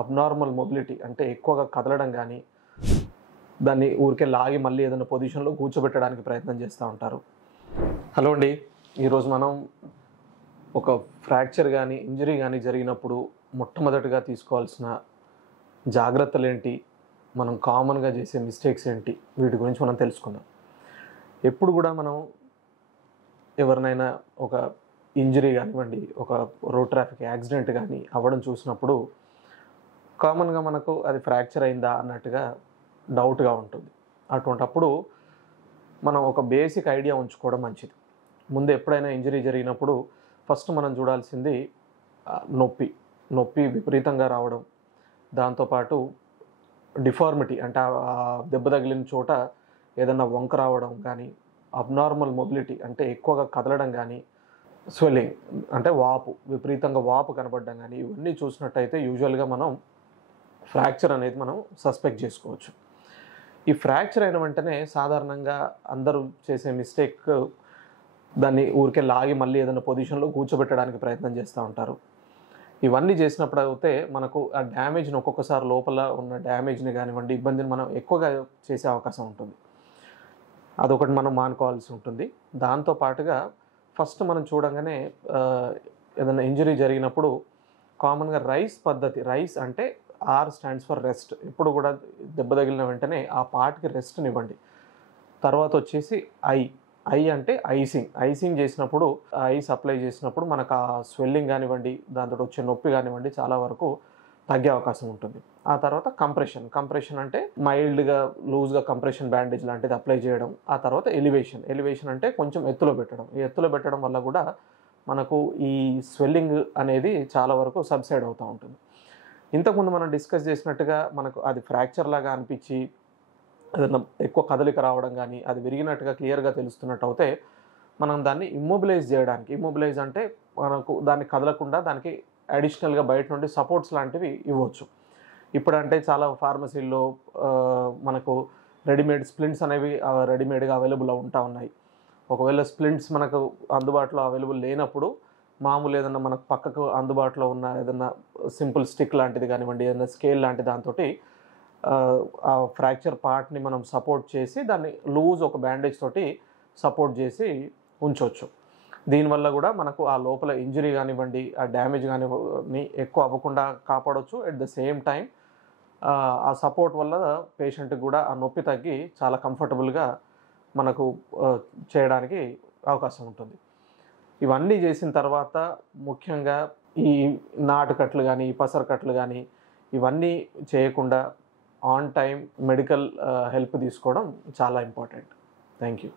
Abnormal mobility అంటే ఎక్కువగా కదలడం కానీ, దాన్ని ఊరికే లాగి మళ్ళీ ఏదైనా పొజిషన్లో కూర్చోబెట్టడానికి ప్రయత్నం చేస్తూ ఉంటారు. హలో అండి, ఈరోజు మనం ఒక ఫ్రాక్చర్ కానీ ఇంజరీ కానీ జరిగినప్పుడు మొట్టమొదటిగా తీసుకోవాల్సిన జాగ్రత్తలు ఏంటి, మనం కామన్గా చేసే మిస్టేక్స్ ఏంటి, వీటి గురించి మనం తెలుసుకుందాం. ఎప్పుడు కూడా మనం ఎవరినైనా ఒక ఇంజరీ కానివ్వండి, ఒక రోడ్ ట్రాఫిక్ యాక్సిడెంట్ కానీ అవ్వడం చూసినప్పుడు కామన్గా మనకు అది ఫ్రాక్చర్ అయిందా అన్నట్టుగా డౌట్గా ఉంటుంది. అటువంటప్పుడు మనం ఒక బేసిక్ ఐడియా ఉంచుకోవడం మంచిది. ముందు ఎప్పుడైనా ఇంజరీ జరిగినప్పుడు ఫస్ట్ మనం చూడాల్సింది నొప్పి విపరీతంగా రావడం, దాంతోపాటు డిఫార్మిటీ అంటే ఆ దెబ్బ తగిలిన చోట ఏదన్నా వంక రావడం కానీ, అబ్నార్మల్ మొబిలిటీ అంటే ఎక్కువగా కదలడం కానీ, స్వెల్లింగ్ అంటే విపరీతంగా వాపు కనబడడం కానీ, ఇవన్నీ చూసినట్టయితే యూజువల్గా మనం ఫ్రాక్చర్ అనేది మనం సస్పెక్ట్ చేసుకోవచ్చు. ఈ ఫ్రాక్చర్ అయిన వెంటనే సాధారణంగా అందరూ చేసే మిస్టేక్ దాన్ని ఊరికే లాగి మళ్ళీ ఏదైనా పొజిషన్లో కూర్చోబెట్టడానికి ప్రయత్నం చేస్తూ ఉంటారు. ఇవన్నీ చేసినప్పుడు అయితే మనకు ఆ డ్యామేజ్ని ఒక్కొక్కసారి లోపల ఉన్న డ్యామేజ్ని కానివ్వండి, ఇబ్బందిని మనం ఎక్కువగా చేసే అవకాశం ఉంటుంది. అదొకటి మనం మానుకోవాల్సి ఉంటుంది. దాంతోపాటుగా ఫస్ట్ మనం చూడంగానే ఏదైనా ఇంజరీ జరిగినప్పుడు కామన్గా రైస్ అంటే ఆర్ స్టాండ్స్ ఫర్ రెస్ట్. ఎప్పుడు కూడా దెబ్బ తగిలిన వెంటనే ఆ పార్ట్కి రెస్ట్నివ్వండి. తర్వాత వచ్చేసి ఐ అంటే ఐసింగ్ చేసినప్పుడు, ఐస్ అప్లై చేసినప్పుడు మనకు ఆ స్వెల్లింగ్ కానివ్వండి, దాంతో వచ్చే నొప్పి కానివ్వండి చాలా వరకు తగ్గే అవకాశం ఉంటుంది. ఆ తర్వాత కంప్రెషన్ అంటే మైల్డ్గా లూజ్గా కంప్రెషన్ బ్యాండేజ్ లాంటిది అప్లై చేయడం. ఆ తర్వాత ఎలివేషన్ అంటే కొంచెం ఎత్తులో పెట్టడం. ఈ ఎత్తులో పెట్టడం వల్ల కూడా మనకు ఈ స్వెల్లింగ్ అనేది చాలా వరకు సబ్సైడ్ అవుతూ ఉంటుంది. ఇంతకుముందు మనం డిస్కస్ చేసినట్టుగా మనకు అది ఫ్రాక్చర్ లాగా అనిపించి ఏదైనా ఎక్కువ కదలిక రావడం కానీ, అది విరిగినట్టుగా క్లియర్గా తెలుస్తున్నట్టు అయితే మనం దాన్ని ఇమ్మొబిలైజ్ అంటే మనకు దాన్ని కదలకుండా దానికి అడిషనల్గా బయట నుండి సపోర్ట్స్ లాంటివి ఇవ్వచ్చు. ఇప్పుడంటే చాలా ఫార్మసీల్లో మనకు రెడీమేడ్ స్ప్లింట్స్ అనేవి రెడీమేడ్గా అవైలబుల్ ఉంటా ఉన్నాయి. ఒకవేళ స్ప్లింట్స్ మనకు అందుబాటులో అవైలబుల్ లేనప్పుడు మామూలు ఏదన్నా మనకు పక్కకు అందుబాటులో ఉన్న ఏదన్నా సింపుల్ స్టిక్ లాంటిది కానివ్వండి, ఏదైనా స్కేల్ లాంటి దాంతో ఆ ఫ్రాక్చర్ పార్ట్ని మనం సపోర్ట్ చేసి దాన్ని లూజ్ ఒక బ్యాండేజ్ తోటి సపోర్ట్ చేసి ఉంచవచ్చు. దీనివల్ల కూడా మనకు ఆ లోపల ఇంజరీ కానివ్వండి, ఆ డ్యామేజ్ కానివ్వండి ఎక్కువ అవ్వకుండా కాపాడవచ్చు. ఎట్ ద సేమ్ టైం ఆ సపోర్ట్ వల్ల పేషెంట్కి కూడా ఆ నొప్పి తగ్గి చాలా కంఫర్టబుల్గా మనకు చేయడానికి అవకాశం ఉంటుంది. ఇవన్నీ చేసిన తర్వాత ముఖ్యంగా ఈ నాటుకట్లు కానీ, పసరు కట్లు కానీ ఇవన్నీ చేయకుండా ఆన్ టైం మెడికల్ హెల్ప్ తీసుకోవడం చాలా ఇంపార్టెంట్. Thank you.